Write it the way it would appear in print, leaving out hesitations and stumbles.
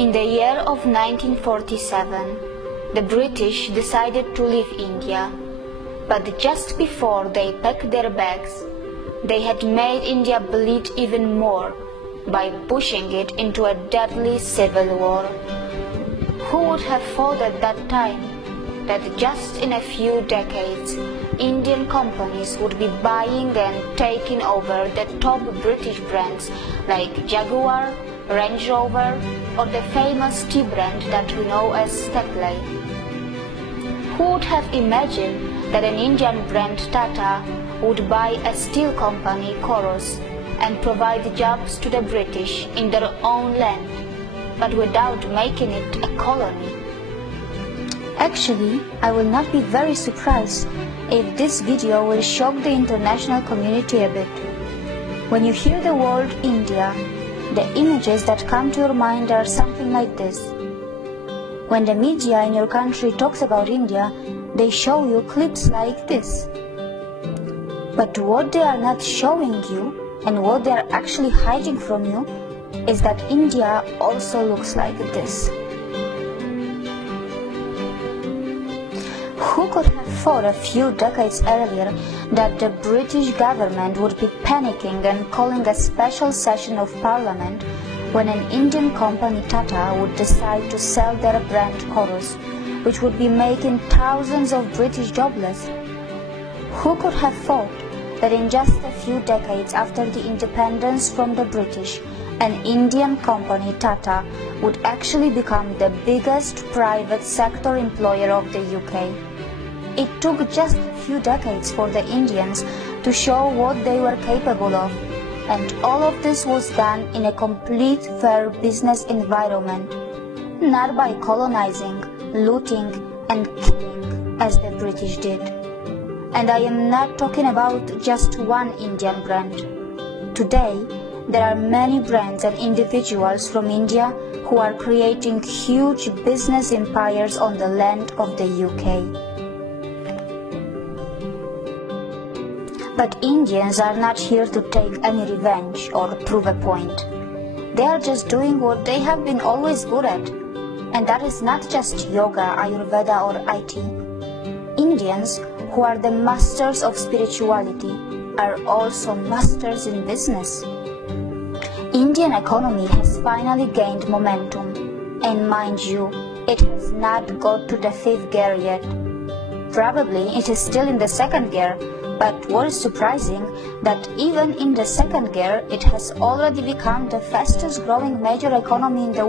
In the year of 1947, the British decided to leave India, but just before they packed their bags, they had made India bleed even more by pushing it into a deadly civil war. Who would have thought at that time that just in a few decades, Indian companies would be buying and taking over the top British brands like Jaguar, Range Rover, or the famous tea brand that we know as Tetley? Who would have imagined that an Indian brand Tata would buy a steel company Corus and provide jobs to the British in their own land, but without making it a colony? Actually, I will not be very surprised if this video will shock the international community a bit. When you hear the word India, the images that come to your mind are something like this. When the media in your country talks about India, they show you clips like this. But what they are not showing you, and what they are actually hiding from you, is that India also looks like this. Who could have thought a few decades earlier that the British government would be panicking and calling a special session of Parliament when an Indian company Tata would decide to sell their brand Corus, which would be making thousands of British jobless? Who could have thought that in just a few decades after the independence from the British, an Indian company Tata would actually become the biggest private sector employer of the UK? It took just a few decades for the Indians to show what they were capable of, and all of this was done in a complete fair business environment, not by colonizing, looting and killing as the British did. And I am not talking about just one Indian brand. Today, there are many brands and individuals from India who are creating huge business empires on the land of the UK. But Indians are not here to take any revenge or prove a point. They are just doing what they have been always good at, and that is not just yoga, Ayurveda or IT. Indians, who are the masters of spirituality, are also masters in business. Indian economy has finally gained momentum, and mind you, it has not got to the 5th gear yet. Probably it is still in the 2nd gear, but what is surprising that even in the 2nd gear, it has already become the fastest growing major economy in the world.